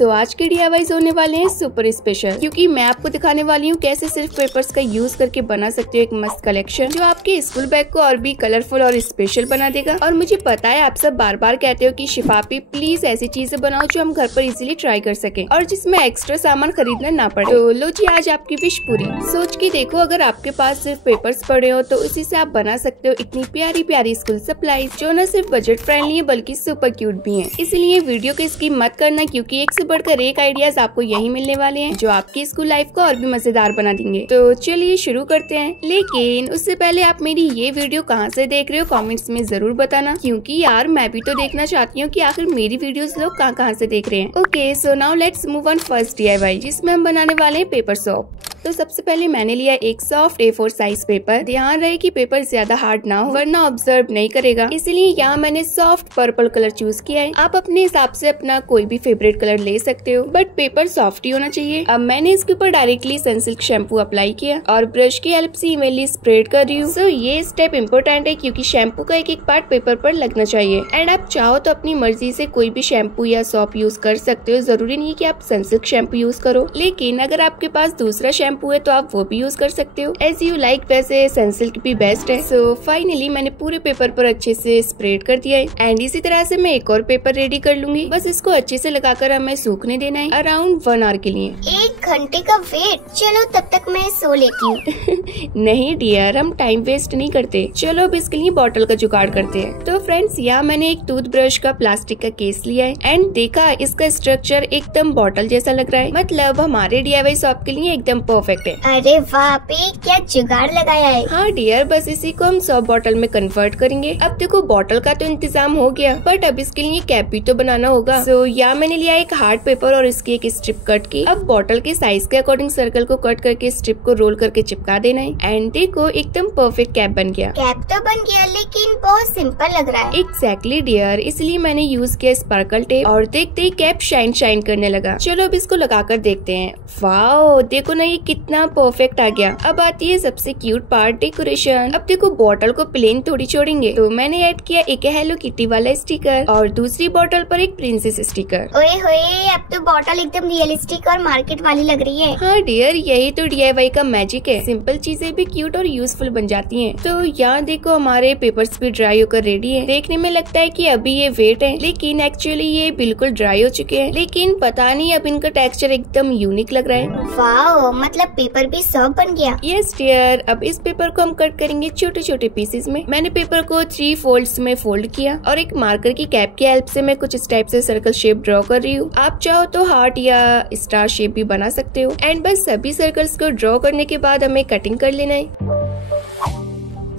सो आज के DIYs होने वाले हैं सुपर स्पेशल, क्योंकि मैं आपको दिखाने वाली हूँ कैसे सिर्फ पेपर्स का यूज करके बना सकते हो एक मस्त कलेक्शन जो आपके स्कूल बैग को और भी कलरफुल और स्पेशल बना देगा। और मुझे पता है आप सब बार बार कहते हो कि शिफापी प्लीज ऐसी चीजें बनाओ जो हम घर पर इजीली ट्राई कर सके और जिसमें एक्स्ट्रा सामान खरीदना ना पड़े। तो लो जी, आज आपकी विश पूरी। सोच के देखो, अगर आपके पास सिर्फ पेपर्स पड़े हो तो उसी से आप बना सकते हो इतनी प्यारी प्यारी स्कूल सप्लाईज जो न सिर्फ बजट फ्रेंडली है बल्कि सुपर क्यूट भी है। इसलिए वीडियो को स्किप मत करना, क्योंकि एक से बढ़कर एक आइडियाज आपको यही मिलने वाले हैं जो आपकी स्कूल लाइफ को और भी मजेदार बना देंगे। तो चलिए शुरू करते हैं, लेकिन उससे पहले आप मेरी ये वीडियो कहाँ से देख रहे हो कमेंट्स में जरूर बताना, क्योंकि यार मैं भी तो देखना चाहती हूँ कि आखिर मेरी वीडियोस लोग कहाँ से देख रहे हैं। Okay, so now let's move on first DIY, जिसमें हम बनाने वाले हैं पेपर सोप। तो सबसे पहले मैंने लिया एक सॉफ्ट A4 साइज पेपर। ध्यान रहे कि पेपर ज्यादा हार्ड ना हो वरना ऑब्जर्व नहीं करेगा, इसलिए यहाँ मैंने सॉफ्ट पर्पल कलर चूज किया है। आप अपने हिसाब से अपना कोई भी फेवरेट कलर ले सकते हो, बट पेपर सॉफ्ट ही होना चाहिए। अब मैंने इसके ऊपर डायरेक्टली सनसिल्क शैम्पू अप्लाई किया और ब्रश की हेल्प से इवनली स्प्रेड कर रही हूँ। सो ये स्टेप इम्पोर्टेंट है क्योंकि शैम्पू का एक एक पार्ट पेपर पर लगना चाहिए। एंड आप चाहो तो अपनी मर्जी से कोई भी शैम्पू या सोप यूज कर सकते हो, जरूरी नहीं कि आप सनसिल्क शैम्पू यूज करो। लेकिन अगर आपके पास दूसरा शैम्पू है तो आप वो भी यूज कर सकते हो, एज यू लाइक। वैसे सनसिल्क भी बेस्ट है। सो फाइनली मैंने पूरे पेपर पर अच्छे से स्प्रेड कर दिया है। एंड इसी तरह से मैं एक और पेपर रेडी कर लूंगी। बस इसको अच्छे से लगाकर हमें सूखने देना है अराउंड 1 आवर के लिए। 1 घंटे का वेट? चलो तब तक मैं सो लेती हूँ। नहीं डियर, हम टाइम वेस्ट नहीं करते। चलो अब इसके लिए बॉटल का जुगाड़ करते हैं। तो फ्रेंड्स, यहाँ मैंने एक टूथब्रश का प्लास्टिक का केस लिया है एंड देखा इसका स्ट्रक्चर एकदम बॉटल जैसा लग रहा है, मतलब हमारे DIY शॉप के लिए एकदम परफेक्ट है। अरे वाह पे, क्या जुगाड़ लगाया है। हाँ डियर, बस इसी को हम सॉप बॉटल में कन्वर्ट करेंगे। अब देखो बॉटल का तो इंतजाम हो गया, बट अब इसके लिए कैप भी तो बनाना होगा। सो यहाँ मैंने लिया एक हार्ड पेपर और इसकी एक स्ट्रिप कट की। अब बॉटल के साइज के अकॉर्डिंग सर्कल को कट करके स्ट्रिप को रोल करके चिपका देना है। एंड देखो एकदम परफेक्ट कैप बन गया। कैप तो बन गया, लेकिन बहुत सिंपल लग रहा है। एग्जैक्टली डियर, इसलिए मैंने यूज किया स्पार्कल टेप और देखते ही कैप शाइन शाइन करने लगा। चलो अब इसको लगाकर देखते हैं। वाओ, देखो ना ये कितना परफेक्ट आ गया। अब आती है सबसे क्यूट पार्ट, डेकोरेशन। अब देखो बॉटल को प्लेन थोड़ी छोड़ेंगे, तो मैंने ऐड किया एक हेलो किटी वाला स्टिकर और दूसरी बॉटल पर एक प्रिंसेस स्टिकर। ओए होए, अब तो बॉटल एकदम रियलिस्टिक और मार्केट वाली लग रही है। हाँ डियर, यही तो DIY का मैजिक है। सिंपल चीजें भी क्यूट और यूजफुल बन जाती हैं। तो यहाँ देखो हमारे पेपर्स भी ड्राई होकर रेडी है। देखने में लगता है कि अभी ये वेट है, लेकिन एक्चुअली ये बिल्कुल ड्राई हो चुके हैं। लेकिन पता नहीं, अब इनका टेक्सचर एकदम यूनिक लग रहा है। वाओ, मतलब पेपर भी सॉफ्ट बन गया। यस डियर, अब इस पेपर को हम कट करेंगे छोटे छोटे पीसेस में। मैंने पेपर को 3 फोल्ड्स में फोल्ड किया और एक मार्कर की कैप की हेल्प से मैं कुछ इस टाइप से सर्कल शेप ड्रॉ कर रही हूँ। आप चाहो तो हार्ट या स्टार शेप भी बना सकते हो। एंड बस सभी सर्कल्स को ड्रॉ करने के बाद हमें कटिंग कर लेना है।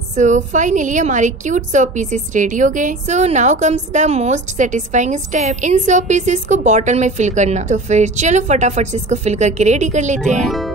सो फाइनली हमारे क्यूट सोप पीसेस रेडी हो गए। So now comes the most satisfying step, in soap pieces को बॉटल में फिल करना। तो फिर चलो फटाफट से इसको फिल करके रेडी कर लेते हैं।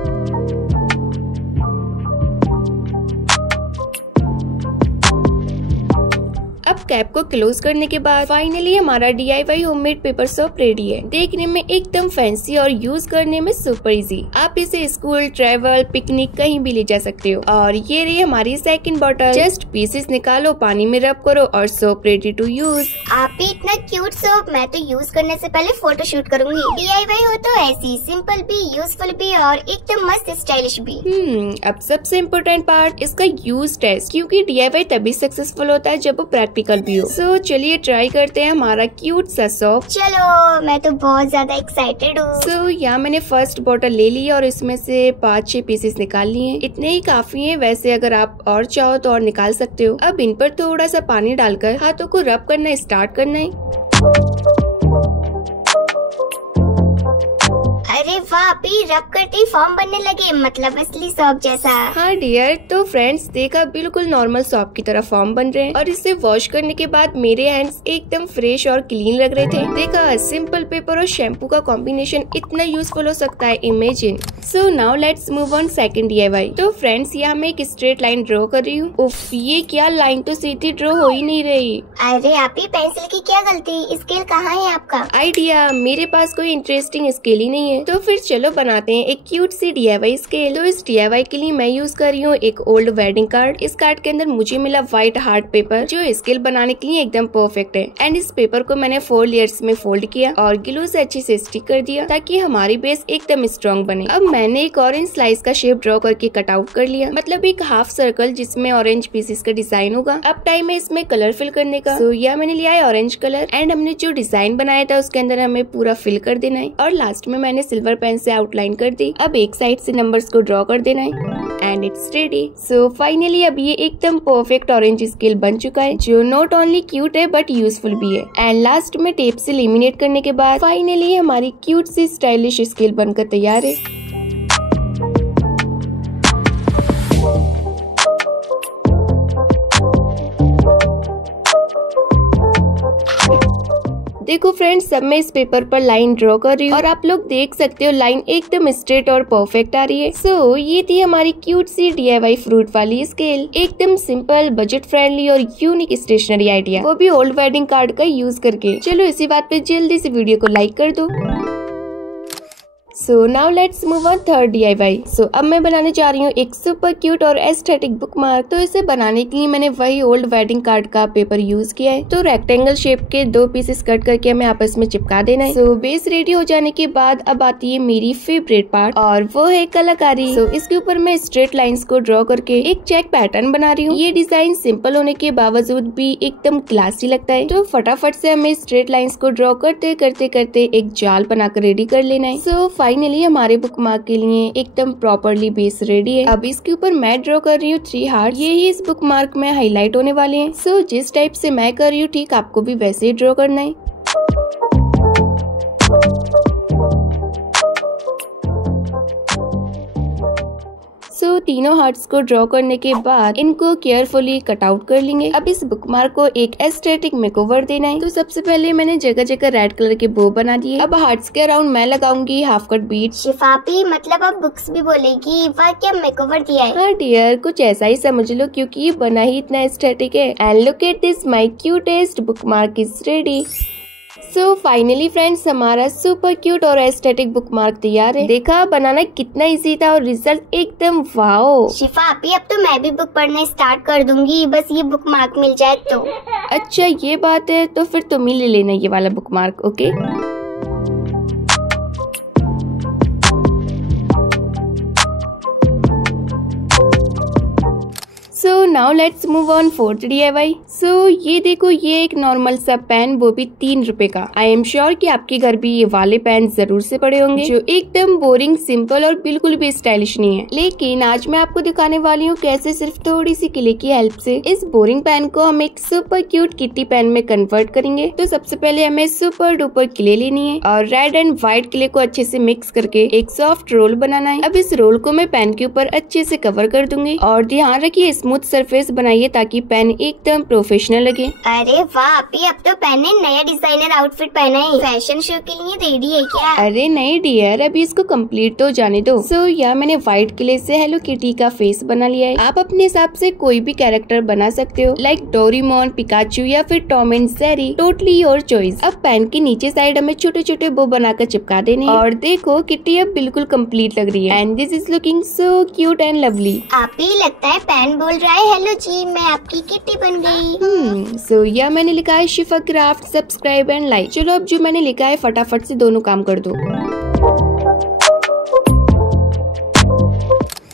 अब कैप को क्लोज करने के बाद फाइनली हमारा DIY homemade paper soap ready है। देखने में एकदम फैंसी और यूज करने में सुपर इजी। आप इसे स्कूल, ट्रेवल, पिकनिक कहीं भी ले जा सकते हो। और ये रही हमारी सेकंड बॉटल। जस्ट पीसेस निकालो, पानी में रब करो और सोप रेडी टू यूज। आप भी इतना क्यूट सोप, मैं तो यूज करने से पहले फोटो शूट करूंगी। DIY हो तो ऐसी सिंपल भी, यूजफुल भी और एकदम मस्त स्टाइलिश भी। अब सबसे इम्पोर्टेंट पार्ट इसका यूज टेस्ट, क्योंकि DIY तभी सक्सेसफुल होता है जब वो प्रैक्टिकल भी हो। सो चलिए ट्राई करते हैं हमारा क्यूट सा सोप। चलो, मैं तो बहुत ज्यादा एक्साइटेड हूँ। सो यहाँ मैंने फर्स्ट बॉटल ले ली और इसमें से 5-6 पीसेस निकाल लिए। इतने ही काफी हैं, वैसे अगर आप और चाहो तो और निकाल सकते हो। अब इन पर थोड़ा सा पानी डालकर हाथों को रब करना स्टार्ट करना है। अरे वाह भी, रब करते ही फॉर्म बनने लगे, मतलब असली सॉप जैसा। हाँ डियर, तो फ्रेंड्स देखा बिल्कुल नॉर्मल सॉप की तरह फॉर्म बन रहे हैं। और इसे वॉश करने के बाद मेरे हैंड्स एकदम फ्रेश और क्लीन लग रहे थे। देखा सिंपल पेपर और शैम्पू का कॉम्बिनेशन इतना यूजफुल हो सकता है, imagine. So now let's move on second DIY। तो फ्रेंड्स यहाँ मैं एक स्ट्रेट लाइन ड्रॉ कर रही हूँ। उफ, ये क्या, लाइन तो सीधी ड्रॉ हो ही नहीं रही। अरे आप ही, पेंसिल की क्या गलती, स्केल कहाँ है आपका? आइडिया, मेरे पास कोई इंटरेस्टिंग स्केल ही नहीं है। तो फिर चलो बनाते हैं एक क्यूट सी DIY स्केल। तो इस DIY के लिए मैं यूज कर रही हूँ एक ओल्ड वेडिंग कार्ड। इस कार्ड के अंदर मुझे मिला व्हाइट हार्ड पेपर जो स्केल बनाने के लिए एकदम परफेक्ट है। एंड इस पेपर को मैंने 4 लेयर्स में फोल्ड किया और ग्लू से अच्छे से स्टिक कर दिया ताकि हमारी बेस एकदम स्ट्रॉन्ग बने। अब मैंने एक ऑरेंज स्लाइस का शेप ड्रॉ करके कट आउट कर लिया, मतलब एक हाफ सर्कल जिसमें ऑरेंज पीसेस का डिजाइन होगा। अब टाइम है इसमें कलर फिल करने का। तो यह मैंने लिया है ऑरेंज कलर एंड हमने जो डिजाइन बनाया था उसके अंदर हमें पूरा फिल कर देना है और लास्ट में मैंने सिल्वर पेन से आउटलाइन कर दी। अब एक साइड से नंबर्स को ड्रॉ कर देना है and it's ready. So finally अब ये एकदम परफेक्ट ऑरेंज स्केल बन चुका है जो नॉट ओनली क्यूट है बट यूजफुल भी है। एंड लास्ट में टेप से लेमिनेट करने के बाद फाइनली हमारी क्यूट सी स्टाइलिश स्केल बनकर तैयार है। देखो फ्रेंड्स, सब मैं इस पेपर पर लाइन ड्रॉ कर रही हूँ और आप लोग देख सकते हो लाइन एकदम स्ट्रेट और परफेक्ट आ रही है। सो ये थी हमारी क्यूट सी DIY फ्रूट वाली स्केल। एकदम सिंपल, बजट फ्रेंडली और यूनिक स्टेशनरी आइडिया, वो भी ओल्ड वेडिंग कार्ड का यूज करके। चलो इसी बात पे जल्दी से वीडियो को लाइक कर दो। So now let's move on third DIY। सो अब मैं बनाने जा रही हूँ एक सुपर क्यूट और एस्थेटिक बुकमार्क। तो इसे बनाने के लिए मैंने वही ओल्ड वेडिंग कार्ड का पेपर यूज किया है। तो रेक्टेंगल शेप के 2 पीसेस कट करके हमें आपस में चिपका देना है। सो बेस रेडी हो जाने के बाद अब आती है मेरी फेवरेट पार्ट और वो है कलाकारी। सो इसके ऊपर मैं स्ट्रेट लाइंस को ड्रॉ करके एक चेक पैटर्न बना रही हूँ। ये डिजाइन सिंपल होने के बावजूद भी एकदम क्लासी लगता है। तो फटाफट से हमें स्ट्रेट लाइंस को ड्रॉ करते करते करते एक जाल बनाकर रेडी कर लेना है। सो फाइनली हमारे बुकमार्क के लिए एकदम प्रॉपरली बेस रेडी है। अब इसके ऊपर मैं ड्रॉ कर रही हूँ 3 हार्ट। ये ही इस बुकमार्क में हाईलाइट होने वाले हैं। सो जिस टाइप से मैं कर रही हूँ ठीक आपको भी वैसे ही ड्रॉ करना है। सो तीनों हार्ट्स को ड्रॉ करने के बाद इनको केयरफुली कट आउट कर लेंगे। अब इस बुकमार्क को एक एस्थेटिक मेकओवर देना है। तो सबसे पहले मैंने जगह जगह रेड कलर के बो बना दिए। अब हार्ट्स के अराउंड मैं लगाऊंगी हाफ कट बीट। शिफापी, मतलब अब बुक्स भी बोलेगी, वाह क्या मेकओवर दिया है। हाँ डियर, कुछ ऐसा ही समझ लो क्योंकि ये बना ही इतना एस्थेटिक है। And look at this, my cutest bookmark is ready. So finally friends, हमारा सुपर क्यूट और एस्थेटिक बुकमार्क तैयार है। देखा बनाना कितना इजी था और रिजल्ट एकदम वाओ। शिफापी, अब तो मैं भी बुक पढ़ना स्टार्ट कर दूंगी, बस ये बुकमार्क मिल जाए तो। अच्छा ये बात है, तो फिर तुम ही ले लेना ये वाला bookmark, okay? So now let's move on fourth DIY। सो ये देखो, ये एक नॉर्मल सा पेन, वो भी 3 रुपए का। आई एम श्योर कि आपके घर भी ये वाले पेन जरूर से पड़े होंगे जो एकदम बोरिंग, सिंपल और बिल्कुल भी स्टाइलिश नहीं है। लेकिन आज मैं आपको दिखाने वाली हूँ कैसे सिर्फ थोड़ी सी क्ले की हेल्प से इस बोरिंग पेन को हम एक सुपर क्यूट किटी पेन में कन्वर्ट करेंगे। तो सबसे पहले हमें सुपर डुपर क्ले लेनी है और रेड एंड व्हाइट क्ले को अच्छे से मिक्स करके एक सॉफ्ट रोल बनाना है। अब इस रोल को मैं पेन के ऊपर अच्छे से कवर कर दूंगी और ध्यान रखिए स्मूथ सरफेस बनाइए ताकि पेन एकदम प्रोफेशनल लगे। अरे वाह अभी, अब तो पेन ने नया डिजाइनर आउटफिट पहना है। फैशन शो के लिए रेडी है क्या? अरे नहीं डियर, अभी इसको कंप्लीट तो जाने दो। सो यहाँ मैंने व्हाइट क्ले से हेलो किटी का फेस बना लिया है। आप अपने हिसाब से कोई भी कैरेक्टर बना सकते हो, लाइक डोरेमोन, पिकाचू या फिर Tom and Jerry, totally your choice. अब पेन की नीचे साइड हमें छोटे छोटे बो बनाकर चिपका देने और देखो किटी अब बिल्कुल कंप्लीट लग रही है and this is looking so cute and lovely. आप ही लगता है पेन बोल रहा है हेलो जी मैं आपकी किटी बन गई। सो यह मैंने लिखा है शिफा क्राफ्ट, सब्सक्राइब एंड लाइक। चलो अब जो मैंने लिखा है फटाफट से दोनों काम कर दो।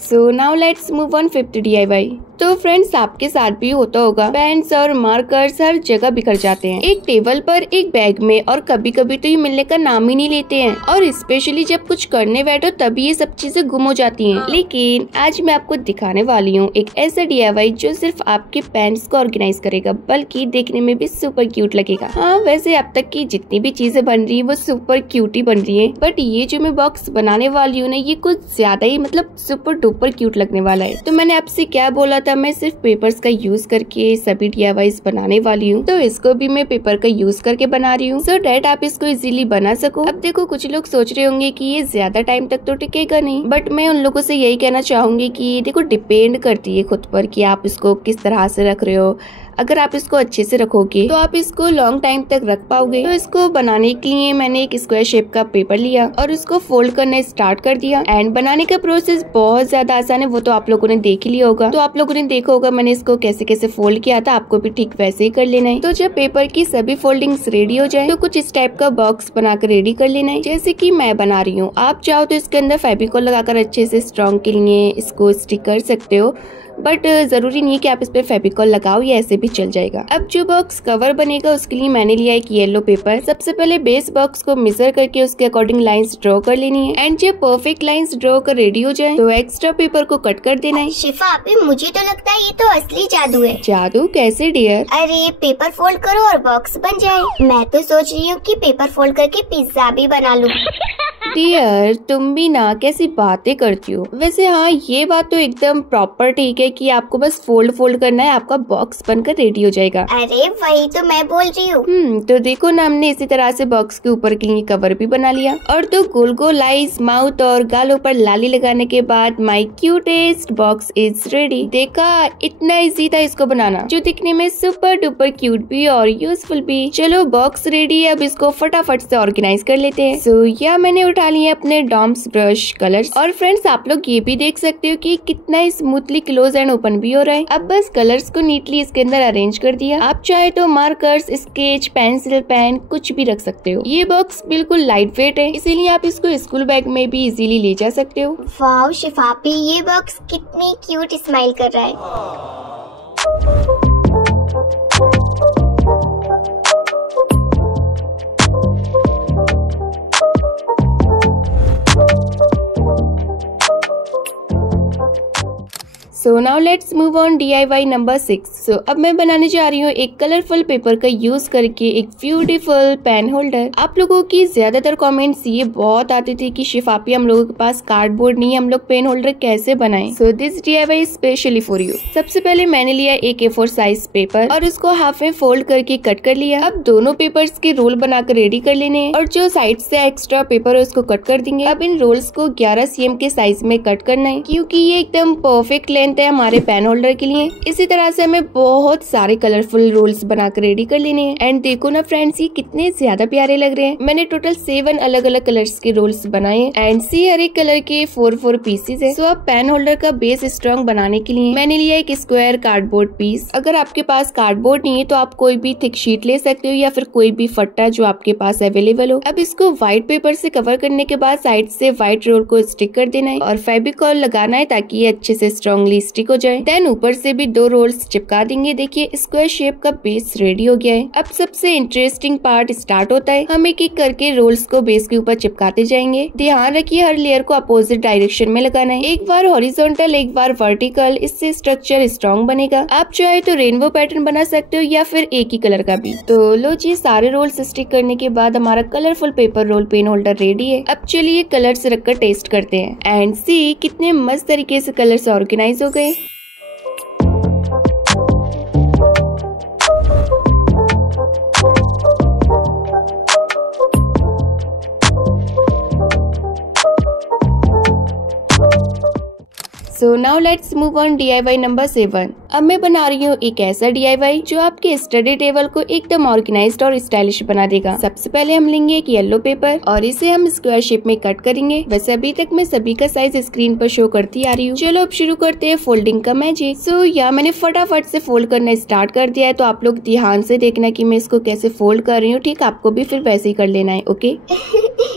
So now let's move on fifth DIY। तो फ्रेंड्स आपके साथ भी होता होगा, पेन्स और मार्कर्स हर जगह बिखर जाते हैं, एक टेबल पर, एक बैग में, और कभी कभी तो ये मिलने का नाम ही नहीं लेते हैं। और स्पेशली जब कुछ करने बैठो तभी ये सब चीजें गुम हो जाती हैं। लेकिन आज मैं आपको दिखाने वाली हूँ एक ऐसा DIY जो सिर्फ आपके पेन्स को ऑर्गेनाइज करेगा, बल्कि देखने में भी सुपर क्यूट लगेगा। हाँ वैसे अब तक की जितनी भी चीजें बन रही है वो सुपर क्यूट ही बन रही है, बट ये जो मैं बॉक्स बनाने वाली हूँ ना, ये कुछ ज्यादा ही मतलब सुपर डुपर क्यूट लगने वाला है। तो मैंने आपसे क्या बोला था पता, मैं सिर्फ पेपर्स का यूज करके सभी DIYs बनाने वाली हूँ, तो इसको भी मैं पेपर का यूज करके बना रही हूँ सो डैट आप इसको इजीली बना सको। अब देखो कुछ लोग सोच रहे होंगे कि ये ज्यादा टाइम तक तो टिकेगा नहीं, बट मैं उन लोगों से यही कहना चाहूंगी कि देखो डिपेंड करती है खुद पर कि आप इसको किस तरह से रख रहे हो। अगर आप इसको अच्छे से रखोगे तो आप इसको लॉन्ग टाइम तक रख पाओगे। तो इसको बनाने के लिए मैंने एक स्क्वायर शेप का पेपर लिया और उसको फोल्ड करना स्टार्ट कर दिया। एंड बनाने का प्रोसेस बहुत ज्यादा आसान है, वो तो आप लोगों ने देख ही लिया होगा। तो आप लोगों ने देखा होगा मैंने इसको कैसे कैसे फोल्ड किया था, आपको भी ठीक वैसे ही कर लेना है। तो जब पेपर की सभी फोल्डिंग्स रेडी हो जाए तो कुछ इस टाइप का बॉक्स बनाकर रेडी कर लेना है, जैसे कि मैं बना रही हूँ। आप चाहो तो इसके अंदर फेविकॉल लगाकर अच्छे से स्ट्रॉन्ग के लिए इसको स्टिक कर सकते हो, बट जरूरी नहीं है कि आप इस पे फेविकॉल लगाओ, ये ऐसे भी चल जाएगा। अब जो बॉक्स कवर बनेगा उसके लिए मैंने लिया एक येलो पेपर। सबसे पहले बेस बॉक्स को मेजर करके उसके अकॉर्डिंग लाइंस ड्रॉ कर लेनी है। एंड जब परफेक्ट लाइंस ड्रॉ कर रेडी हो जाए तो एक्स्ट्रा पेपर को कट कर देना है। शिफा अभी मुझे तो लगता है ये तो असली जादू है। जादू कैसे डियर? अरे पेपर फोल्ड करो और बॉक्स बन जाए। मैं तो सोच रही हूँ कि पेपर फोल्ड करके पिज्जा भी बना लूँ। डियर तुम भी ना कैसी बातें करती हो। वैसे हाँ, ये बात तो एकदम प्रॉपर ठीक है कि आपको बस फोल्ड करना है, आपका बॉक्स बनकर रेडी हो जाएगा। अरे वही तो मैं बोल रही हूँ। तो देखो ना, हमने इसी तरह से बॉक्स के ऊपर के लिए कवर भी बना लिया। और तो गोल गोल आईज, माउथ और गालों पर लाली लगाने के बाद माई क्यूटेस्ट बॉक्स इज रेडी। देखा, इतना इजी था इसको बनाना, जो दिखने में सुपर डुपर क्यूट भी और यूजफुल भी। चलो बॉक्स रेडी है, अब इसको फटाफट से ऑर्गेनाइज कर लेते हैं। सो या मैंने उठा लिए अपने डॉम्स ब्रश कलर्स। और फ्रेंड्स आप लोग ये भी देख सकते हो कि कितना स्मूथली क्लोज एंड ओपन भी हो रहा है। अब बस कलर्स को नीटली इसके अंदर अरेंज कर दिया। आप चाहे तो मार्कर्स, स्केच, पेंसिल, पेन कुछ भी रख सकते हो। ये बॉक्स बिल्कुल लाइट वेट है, इसीलिए आप इसको स्कूल बैग में भी इजीली ले जा सकते हो। वाओ शिफापी, ये बॉक्स कितनी क्यूट स्माइल कर रहा है। So now let's move on DIY number 6। सो अब मैं बनाने जा रही हूँ एक कलरफुल पेपर का यूज करके एक ब्यूटीफुल पेन होल्डर। आप लोगों की ज्यादातर कमेंट्स ये बहुत आते थे कि शिफापी हम लोगों के पास कार्डबोर्ड नहीं है, हम लोग पेन होल्डर कैसे बनाएं। So this DIY specially for you. सबसे पहले मैंने लिया एक A4 साइज पेपर और उसको हाफ में फोल्ड करके कट कर लिया। अब दोनों पेपर्स के रोल बनाकर रेडी कर लेने हैं और जो साइड से एक्स्ट्रा पेपर है उसको कट कर देंगे। अब इन रोल्स को 11 cm के साइज में कट करना है, क्योंकि ये एकदम परफेक्ट लेंथ है हमारे पेन होल्डर के लिए। इसी तरह से हमें बहुत सारे कलरफुल रोल्स बनाकर रेडी कर लेने हैं। एंड देखो ना फ्रेंड्स, ये कितने ज्यादा प्यारे लग रहे हैं। मैंने टोटल 7 अलग अलग कलर्स के रोल्स बनाए एंड सी हर एक कलर के 4 पीसेस है। सो अब पेन होल्डर का बेस स्ट्रॉन्ग बनाने के लिए मैंने लिया एक स्क्वायर कार्डबोर्ड पीस। अगर आपके पास कार्डबोर्ड नहीं है तो आप कोई भी थिक शीट ले सकते हो या फिर कोई भी फट्टा जो आपके पास अवेलेबल हो। अब इसको व्हाइट पेपर से कवर करने के बाद साइड से व्हाइट रोल को स्टिक कर देना है और फेविकॉल लगाना है ताकि ये अच्छे से स्ट्रॉन्गली स्टिक हो जाए। देन ऊपर से भी 2 रोल्स चिपका देंगे। देखिए स्क्वायर शेप का बेस रेडी हो गया है। अब सबसे इंटरेस्टिंग पार्ट स्टार्ट होता है। हम एक एक करके रोल्स को बेस के ऊपर चिपकाते जाएंगे। ध्यान रखिए हर लेयर को अपोजिट डायरेक्शन में लगाना है, एक बार हॉरिजॉन्टल एक बार वर्टिकल, इससे स्ट्रक्चर स्ट्रॉन्ग बनेगा। आप चाहे तो रेनबो पैटर्न बना सकते हो या फिर एक ही कलर का भी। तो लो जी, सारे रोल्स स्टिक करने के बाद हमारा colourful paper roll pen holder ready है। अब चलिए कलर्स रखकर टेस्ट करते हैं एंड सी कितने मस्त तरीके से कलर्स ऑर्गेनाइज हो गए। So now let's move on DIY number 7। अब मैं बना रही हूँ एक ऐसा DIY जो आपके स्टडी टेबल को एकदम ऑर्गेनाइज्ड और स्टाइलिश बना देगा। सबसे पहले हम लेंगे एक येलो पेपर और इसे हम स्क्वायर शेप में कट करेंगे। वैसे अभी तक मैं सभी का साइज स्क्रीन पर शो करती आ रही हूँ। चलो अब शुरू करते हैं फोल्डिंग का मैजिक। सो या मैंने फटाफट से फोल्ड करना स्टार्ट कर दिया है, तो आप लोग ध्यान से देखना कि मैं इसको कैसे फोल्ड कर रही हूँ। ठीक, आपको भी फिर वैसे ही कर लेना है। ओके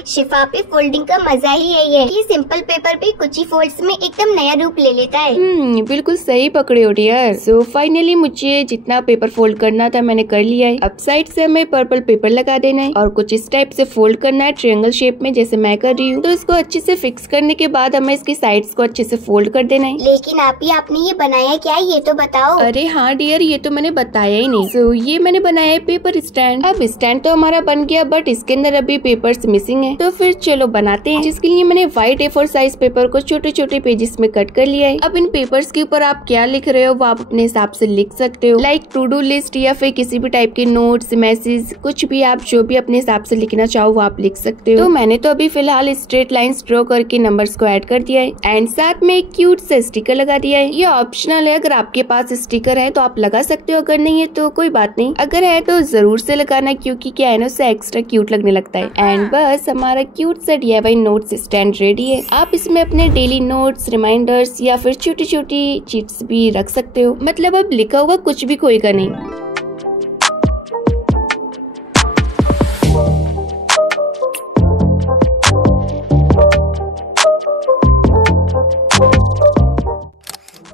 शिफापी, फोल्डिंग का मजा ही यही है कि सिंपल पेपर भी कुछ ही फोल्ड्स में एकदम नया रूप ले लेता है। बिल्कुल सही पकड़े हो डियर। पेपर। सो फाइनली मुझे जितना पेपर फोल्ड करना था मैंने कर लिया है। अब साइड से हमें पर्पल पेपर लगा देना है और कुछ इस टाइप से फोल्ड करना है ट्रायंगल शेप में, जैसे मैं कर रही हूँ। तो इसको अच्छे से फिक्स करने के बाद हमें इसकी साइड्स को अच्छे से फोल्ड कर देना है। लेकिन आपने ये बनाया क्या है, ये तो बताओ। अरे हाँ डियर, ये तो मैंने बताया ही नहीं। सो ये मैंने बनाया है पेपर स्टैंड। अब स्टैंड तो हमारा बन गया, बट इसके अंदर अभी पेपर्स मिसिंग है। तो फिर चलो बनाते हैं, जिसके लिए मैंने व्हाइट A4 साइज पेपर को छोटे छोटे पेजेस में कट कर लिया है। अब इन पेपर्स के ऊपर आप क्या लिख रहे हो वो आप अपने हिसाब से लिख सकते हो, लाइक टू डू लिस्ट या फिर किसी भी टाइप के नोट्स, मैसेज, कुछ भी आप जो भी अपने हिसाब से लिखना चाहो वो आप लिख सकते हो। तो मैंने तो अभी फिलहाल स्ट्रेट लाइंस ड्रॉ करके नंबर्स को ऐड कर दिया है एंड साथ में एक क्यूट सा स्टिकर लगा दिया है। ये ऑप्शनल है, अगर आपके पास स्टिकर है तो आप लगा सकते हो, अगर नहीं है तो कोई बात नहीं, अगर है तो जरूर से लगाना, क्योंकि क्या है ना उससे एक्स्ट्रा क्यूट लगने लगता है। एंड बस हमारा क्यूट सा DIY नोट्स स्टैंड रेडी है। आप इसमें अपने डेली नोट्स, रिमाइंडर्स या फिर छोटी छोटी चीट्स भी रख सकते हो, मतलब अब लिखा हुआ कुछ भी खोएगा नहीं।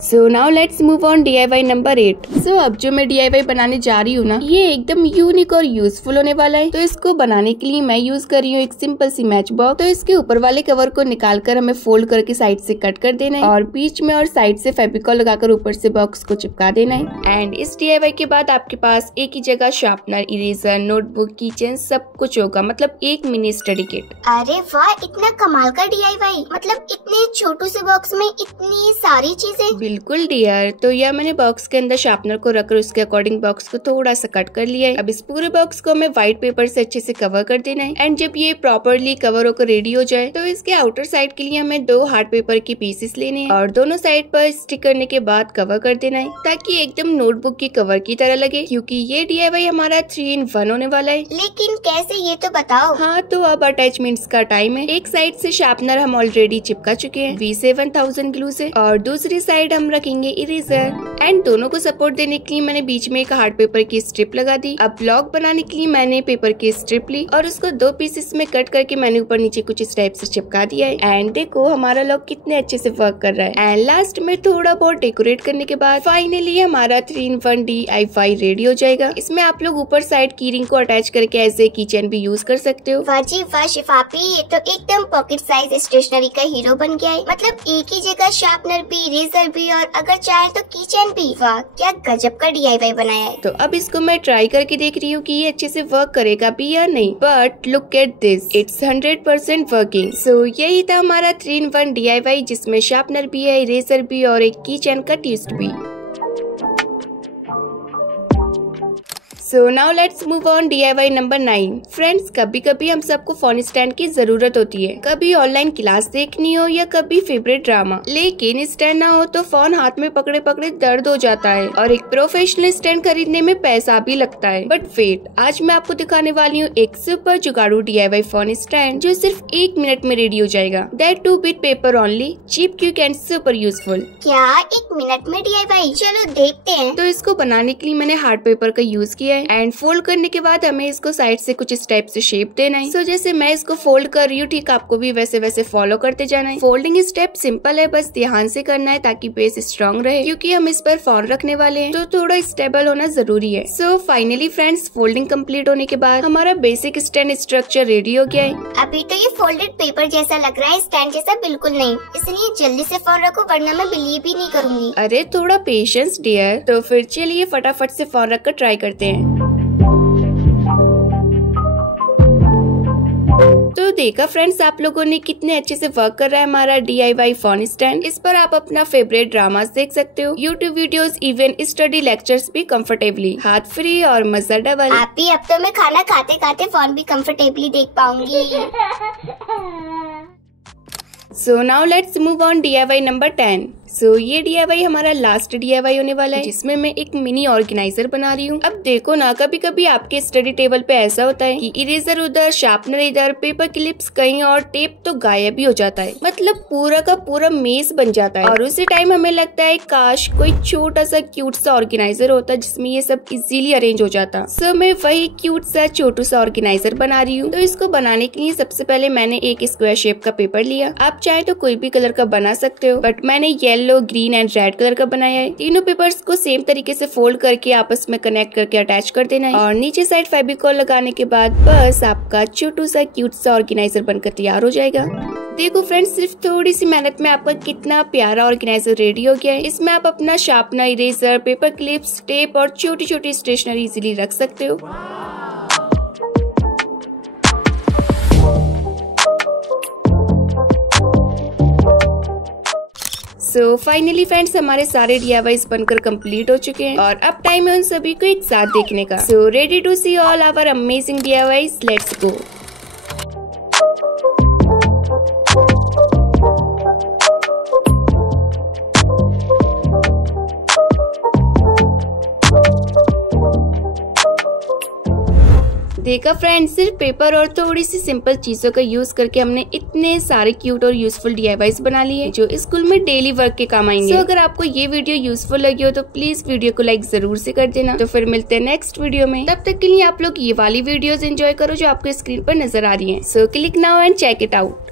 So now let's move on DIY number 8। सो अब जो मैं DIY बनाने जा रही हूँ ना, ये एकदम यूनिक और यूजफुल होने वाला है। तो इसको बनाने के लिए मैं यूज कर रही हूँ एक सिंपल सी मैच बॉक्स। तो इसके ऊपर वाले कवर को निकाल कर हमें फोल्ड करके साइड से कट कर देना है और बीच में और साइड से फेविकॉल लगाकर ऊपर से बॉक्स को चिपका देना है। एंड इस DIY के बाद आपके पास एक ही जगह शार्पनर, इरेजर, नोटबुक, कीचेन सब कुछ होगा, मतलब एक मिनी स्टडी किट। अरे वाह, इतना कमाल का DIY, मतलब इतने छोटू से बॉक्स में इतनी सारी चीजें। बिल्कुल डियर, तो यह मैंने बॉक्स के अंदर शार्पनर को रखकर उसके अकॉर्डिंग बॉक्स को थोड़ा सा कट कर लिया है। अब इस पूरे बॉक्स को हमें व्हाइट पेपर से अच्छे से कवर कर देना है एंड जब ये प्रॉपरली कवर होकर रेडी हो जाए तो इसके आउटर साइड के लिए हमें 2 हार्ड पेपर के पीसेस लेने हैं और दोनों साइड पर स्टिक करने के बाद कवर कर देना है, ताकि एकदम नोटबुक की कवर की तरह लगे, क्योंकि ये DIY हमारा 3 in 1 होने वाला है। लेकिन कैसे, ये तो बताओ। हाँ, तो अब अटैचमेंट्स का टाइम है। एक साइड से शार्पनर हम ऑलरेडी चिपका चुके हैं V7000 ग्लू से और दूसरी साइड हम रखेंगे इरेजर। एंड दोनों को सपोर्ट देने के लिए मैंने बीच में एक हार्ड पेपर की स्ट्रिप लगा दी। अब ब्लॉक बनाने के लिए मैंने पेपर की स्ट्रिप ली और उसको 2 पीसेस में कट करके मैंने ऊपर नीचे कुछ इस टाइप से चिपका दिया है। एंड देखो हमारा लॉक कितने अच्छे से वर्क कर रहा है। एंड लास्ट में थोड़ा बहुत डेकोरेट करने के बाद फाइनली हमारा 3 in 1 DIY रेडी हो जाएगा। इसमें आप लोग ऊपर साइड की रिंग को अटैच करके एज ए कीचेन भी यूज कर सकते हो। वाह जी वाह शिफापी, ये तो एकदम पॉकेट साइज स्टेशनरी का हीरो बन गया है। मतलब एक ही जगह शार्पनर भी, इरेजर भी और अगर चाहे तो कीचेन भी। वाह, क्या गजब का DIY बनाया है। तो अब इसको मैं ट्राई करके देख रही हूँ कि ये अच्छे से वर्क करेगा भी या नहीं, but look at this, it's 100% working. So यही था हमारा 3 in 1 DIY, जिसमें शार्पनर भी है, इरेजर भी और एक कीचेन का ट्विस्ट भी। So now let's move on DIY number 9। Friends, कभी कभी हम सबको फोन स्टैंड की जरूरत होती है, कभी ऑनलाइन क्लास देखनी हो या कभी फेवरेट ड्रामा, लेकिन स्टैंड ना हो तो फोन हाथ में पकड़े पकड़े दर्द हो जाता है और एक प्रोफेशनल स्टैंड खरीदने में पैसा भी लगता है। बट वेट, आज मैं आपको दिखाने वाली हूँ एक सुपर जुगाड़ू DIY फोन स्टैंड जो सिर्फ 1 मिनट में रेडी हो जाएगा। That too with paper only, cheap, quick and super useful. क्या 1 मिनट में DIY? चलो देखते हैं। तो इसको बनाने के लिए मैंने हार्ड पेपर का यूज किया है एंड फोल्ड करने के बाद हमें इसको साइड से कुछ इस टाइप से शेप देना है। सो जैसे मैं इसको फोल्ड कर रही हूँ, ठीक आपको भी वैसे वैसे फॉलो करते जाना है। फोल्डिंग स्टेप सिंपल है, बस ध्यान से करना है ताकि बेस स्ट्रॉन्ग रहे, क्योंकि हम इस पर फोन रखने वाले हैं तो थोड़ा स्टेबल होना जरूरी है। So finally friends, folding complete होने के बाद हमारा बेसिक स्टैंड स्ट्रक्चर रेडी हो गया है। अभी तो ये फोल्डेड पेपर जैसा लग रहा है, स्टैंड जैसा बिल्कुल नहीं, इसलिए जल्दी से फोन रखो वरना मैं बिलीव ही नहीं करूँगी। अरे थोड़ा पेशेंस डियर। तो फिर चलिए फटाफट से फोन रख कर ट्राई करते हैं। तो देखा फ्रेंड्स, आप लोगों ने कितने अच्छे से वर्क कर रहा है हमारा DIY फोन स्टैंड। इस पर आप अपना फेवरेट ड्रामास देख सकते हो, YouTube videos, even study lectures भी कंफर्टेबली, हाथ फ्री और मजा डबल। आप भी, अब तो मैं खाना खाते खाते फोन भी कंफर्टेबली देख पाऊंगी। So now let's move on DIY number 10। सो ये DIY हमारा लास्ट DIY होने वाला है, जिसमें मैं एक मिनी ऑर्गेनाइजर बना रही हूँ। अब देखो ना, कभी कभी आपके स्टडी टेबल पे ऐसा होता है कि इरेजर उधर, शार्पनर इधर, पेपर क्लिप्स कहीं और टेप तो गायब ही हो जाता है, मतलब पूरा का पूरा मेज बन जाता है। और उसी टाइम हमें लगता है काश कोई छोटा सा क्यूट सा ऑर्गेनाइजर होता जिसमें ये सब इजीली अरेंज हो जाता। सो मैं वही क्यूट सा छोटू सा ऑर्गेनाइजर बना रही हूँ। तो इसको बनाने के लिए सबसे पहले मैंने एक स्क्वायर शेप का पेपर लिया। आप चाहे तो कोई भी कलर का बना सकते हो, बट मैंने yellow, green and red colour का बनाया है। तीनों पेपर्स को सेम तरीके से फोल्ड करके आपस में कनेक्ट करके अटैच कर देना है और नीचे साइड फेविकॉल लगाने के बाद बस आपका छोटू सा क्यूट सा ऑर्गेनाइजर बनकर तैयार हो जाएगा। देखो फ्रेंड्स, सिर्फ थोड़ी सी मेहनत में आपका कितना प्यारा ऑर्गेनाइजर रेडी हो गया है। इसमें आप अपना sharpener, eraser, paper clips, tape और छोटी छोटी स्टेशनरी इजीली रख सकते हो। सो फाइनली फ्रेंड्स, हमारे सारे DIYs बनकर कंप्लीट हो चुके हैं और अब टाइम है उन सभी को एक साथ देखने का। So ready to see all our amazing DIYs, let's go. देखा फ्रेंड्स, सिर्फ पेपर और थोड़ी सी सिंपल चीजों का यूज करके हमने इतने सारे क्यूट और यूजफुल DIYs बना लिए जो स्कूल में डेली वर्क के काम आएंगे। अगर आपको ये वीडियो यूजफुल लगी हो तो प्लीज वीडियो को लाइक जरूर से कर देना। तो फिर मिलते हैं नेक्स्ट वीडियो में, तब तक के लिए आप लोग ये वाली वीडियोस एंजॉय करो जो आपको स्क्रीन पर नजर आ रही है। So click now and check it out.